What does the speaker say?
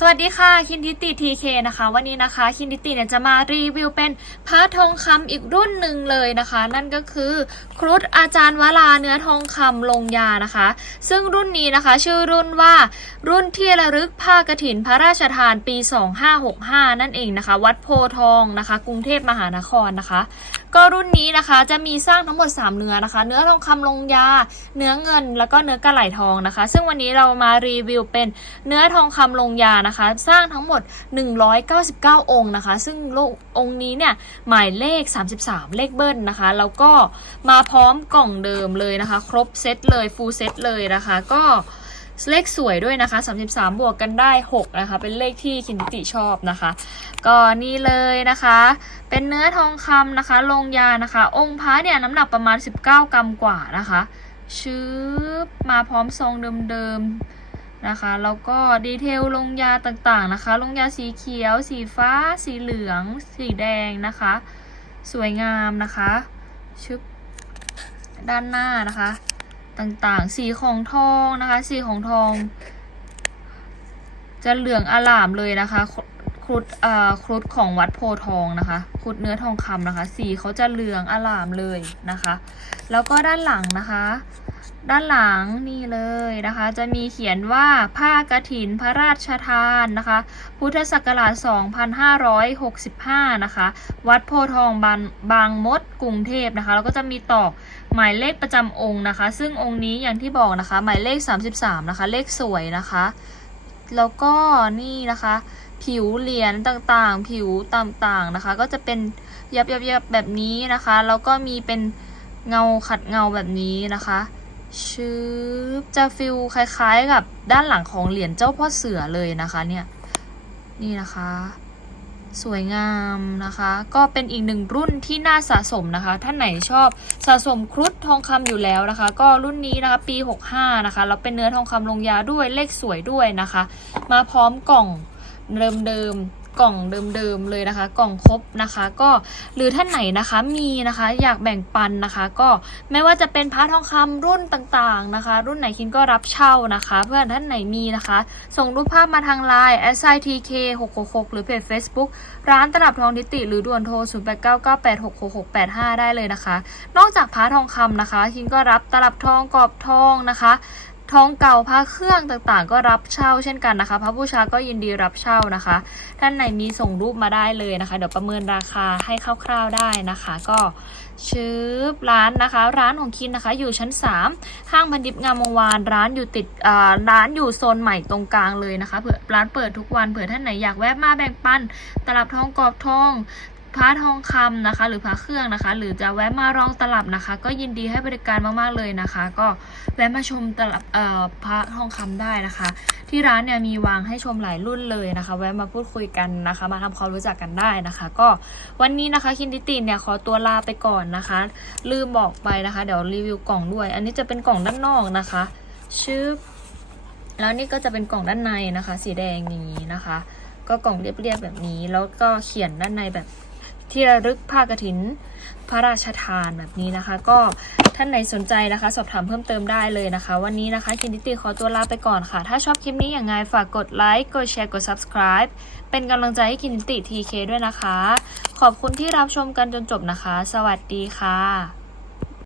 สวัสดีค่ะคินทิติทีเคนะคะ วันนี้นะคะคินทิติเนี่ยจะมารีวิวเป็นพระทองคำอีกรุ่นหนึ่งเลยนะคะ นั่นก็คือครุฑอาจารย์วราเนื้อทองคำลงยานะคะ ซึ่งรุ่นนี้นะคะ ชื่อรุ่นว่ารุ่นที่ระลึกผ้ากฐินพระราชทานปี 2565 นั่นเองนะคะ วัดโพทองนะคะ กรุงเทพมหานครนะคะ ก็รุ่นนี้นะคะจะมีสร้างทั้งหมด 3 เนื้อนะคะ เนื้อทองคำลงยา เนื้อเงินแล้วก็เนื้อกระไหลทองนะคะ ซึ่งวันนี้เรามารีวิวเป็นเนื้อทองคำลงยานะคะ สร้างทั้งหมด 199 องค์นะคะ ซึ่งองค์นี้เนี่ยหมายเลข 33 เลขเบิ้ลนะคะ แล้วก็มาพร้อมกล่องเดิมเลยนะคะ ครบเซตเลยฟูลเซตเลยนะคะ ก็เลขสวยด้วยนะคะ 33 บวกกันได้ 6 นะคะ เป็นเลขที่คินติชอบนะคะ ก็นี่เลยนะคะ เป็นเนื้อทองคำนะคะ ลงยานะคะ องค์พระเนี่ยน้ำหนักประมาณ 19 กรัมกว่านะคะชื้อมาพร้อมซองเดิมๆ นะคะแล้วก็ดีเทลลงยาต่างๆนะคะ ลงยาสีเขียว สีฟ้า สีเหลือง สีแดงนะคะ สวยงามนะคะชึบด้านหน้านะคะ ต่างๆ สีของทองนะคะ สีของทอง จะเหลืองอลามเลยนะคะครุฑเอ่อครุฑของวัดโพทองนะคะครุฑเนื้อทองคำนะคะ สีเขาจะเหลืองอลามเลยนะคะ แล้วก็ด้านหลังนะคะ ด้านหลังนี่เลยนะคะ จะมีเขียนว่าผ้ากฐินพระราชทานนะคะ พุทธศักราช 2565 นะคะ วัดโพทองบางบางมดกรุงเทพนะคะ แล้วก็จะมีต่อหมายเลขประจำองค์นะคะ ซึ่งองค์นี้อย่างที่บอกนะคะ หมายเลข 33 นะคะ เลขสวยนะคะ แล้วก็นี่นะคะ ผิวเหรียญต่างๆ ผิวต่างๆนะคะ ก็จะเป็นยับยับยับแบบนี้นะคะ แล้วก็มีเป็นเงาขัดเงาแบบนี้นะคะ ชืบจะฟิลคล้ายๆกับด้านหลังของเหรียญเจ้าพ่อเสือเลยนะคะเนี่ย นี่นะคะ สวยงามนะคะ ก็เป็นอีกหนึ่งรุ่นที่น่าสะสมนะคะ ท่านไหนชอบสะสมครุฑทองคำอยู่แล้วนะคะ ก็รุ่นนี้นะคะปี 65 นะคะแล้วเป็นเนื้อทองคำลงยาด้วยเลขสวยด้วยนะคะ มาพร้อมกล่องเดิมๆ กล่องเดิมๆเลยนะคะ กล่องครบนะคะ ก็หรือท่านไหนนะคะมีนะคะ อยากแบ่งปันนะคะ ก็ไม่ว่าจะเป็นพระทองคำรุ่นต่างๆนะคะ รุ่นไหนคินก็รับเช่านะคะ เพื่อนท่านไหนมีนะคะ ส่งรูปภาพมาทางไลน์ s i t k 6 6 6หรือเพจ Facebook ร้านตลับทองทิติ หรือด่วนโทร 0 8 9 9 8 6 6 6 8 5 ได้เลยนะคะ นอกจากพระทองคำนะคะคินก็รับตลับทองกรอบทองนะคะ ทองเก่าพระเครื่องต่างๆ ก็รับเช่าเช่นกันนะคะ พระบูชาก็ยินดีรับเช่านะคะ ท่านไหนมีส่งรูปมาได้เลยนะคะ เดี๋ยวประเมินราคาให้คร่าวๆได้นะคะ ก็ชื่อร้านนะคะ ร้านของคินนะคะ อยู่ชั้น 3 ห้างพันดิบงามวงวานร้านอยู่ติดอ่าร้านอยู่โซนใหม่ตรงกลางเลยนะคะเผื่อร้านเปิดทุกวันเผื่อท่านไหนอยากแวะมาแบ่งปัน ตลับทองกรอบทอง พระทองคำนะคะ หรือพระเครื่องนะคะ หรือจะแวะมาลองตลับนะคะ ก็ยินดีให้บริการมากๆเลยนะคะ ก็แวะมาชมตลับเอ่อพระทองคำได้นะคะ ที่ร้านเนี่ยมีวางให้ชมหลายรุ่นเลยนะคะ แวะมาพูดคุยกันนะคะ มาทำความรู้จักกันได้นะคะ ก็วันนี้นะคะคินดิตินเนี่ยขอตัวลาไปก่อนนะคะ ลืมบอกไปนะคะ เดี๋ยวรีวิวกล่องด้วย อันนี้จะเป็นกล่องด้านนอกนะคะชื่อแล้วนี่ก็จะเป็นกล่องด้านในนะคะ สีแดงอย่างนี้นะคะ ก็กล่องเรียบๆแบบนี้ แล้วก็เขียนด้านในแบบ ที่ระลึกผ้ากรถิน พระราชทานแบบนี้นะคะ ก็ท่านไหนสนใจนะคะ สอบถามเพิ่มเติมได้เลยนะคะ วันนี้นะคะคินดิติขอตัวลาไปก่อนค่ะ ถ้าชอบคลิปนี้อย่างไรฝากกดไลค์กดแชร์กด subscribe เป็นกำลังใจให้คินดิติทีเคด้วยนะคะ ขอบคุณที่รับชมกันจนจบนะคะ สวัสดีค่ะ